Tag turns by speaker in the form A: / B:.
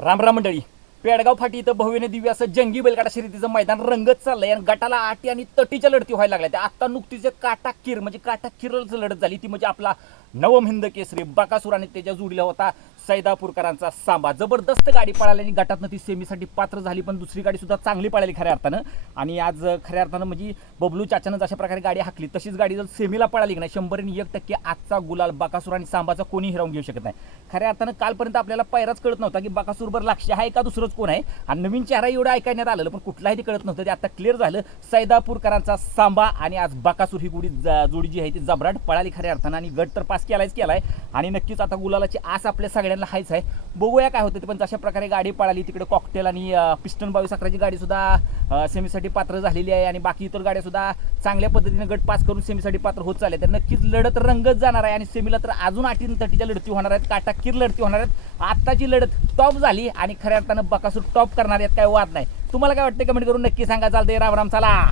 A: रामराम मंडळी. पेडगाव फाटी इथं भव्यने दिव्य असं जंगी बैलगाडा शर्यतीचं मैदान रंगत चाललंय आणि गटाला आटी आणि तटीच्या लढती व्हायला लागल्या. त्या आता नुकतीच काटाकीर काटा किर म्हणजे काटा किरच लढत झाली. ती म्हणजे आपला नवम हिंद केसरी बकासूर आणि त्याच्या जोडीला होता सैदापूरकरांचा सांबा. जबरदस्त गाडी पळाली आणि गटातनं ती सेमीसाठी पात्र झाली पण दुसरी गाडी सुद्धा चांगली पळाली खऱ्या अर्थानं. आणि आज खऱ्या अर्थानं म्हणजे बबलू चाचानं जशा प्रकारे गाडी हाकली तशीच गाडी जर सेमीला पळाली की नाही शंभर एक टक्के आजचा गुलाल बकासूर आणि सांबाचा कोणी हिरावून घेऊ शकत नाही. खऱ्या अर्थानं कालपर्यंत आपल्याला पैराच कळत नव्हता की बकासूरभर लक्ष आहे का दुसरं दुसरंच कोण आहे? आणि नवीन चेहरा एवढं ऐकण्यात आलेलं पण कुठलाही ते कळत नव्हतं. ते आता क्लिअर झालं. सैदापूरकरांचा सांबा आणि आज बकासूर ही गुडी जोडी जी आहे ती जबराट पळाली खऱ्या अर्थानं आणि गट तर पास केलायच केलाय. आणि नक्कीच आता गुलालाची आस आपल्या सगळ्यांना हायच आहे. बघूया काय होतं ते पण जशा प्रकारे गाडी पळाली तिकडे कॉकटेल आणि पिस्टन बावीस अकराची गाडी सुद्धा सेमीसाठी पात्र झालेली आहे आणि बाकी इतर गाड्या सुद्धा चांगल्या पद्धतीने गट पास करून सेमीसाठी पात्र होत चालले तर नक्कीच लढत रंगत जाणार आहे आणि सेमीला तर अजून आठीन तटीच्या लढती होणार आहेत. काटाकीर लढती होणार आहेत. आत्ताची लढत टॉप झाली आणि खऱ्या अर्थानं बकासूर टॉप करणार आहेत काय वाद नाही. तुम्हाला काय वाटतं कमेंट करून नक्की सांगा. चालते राम राम चला.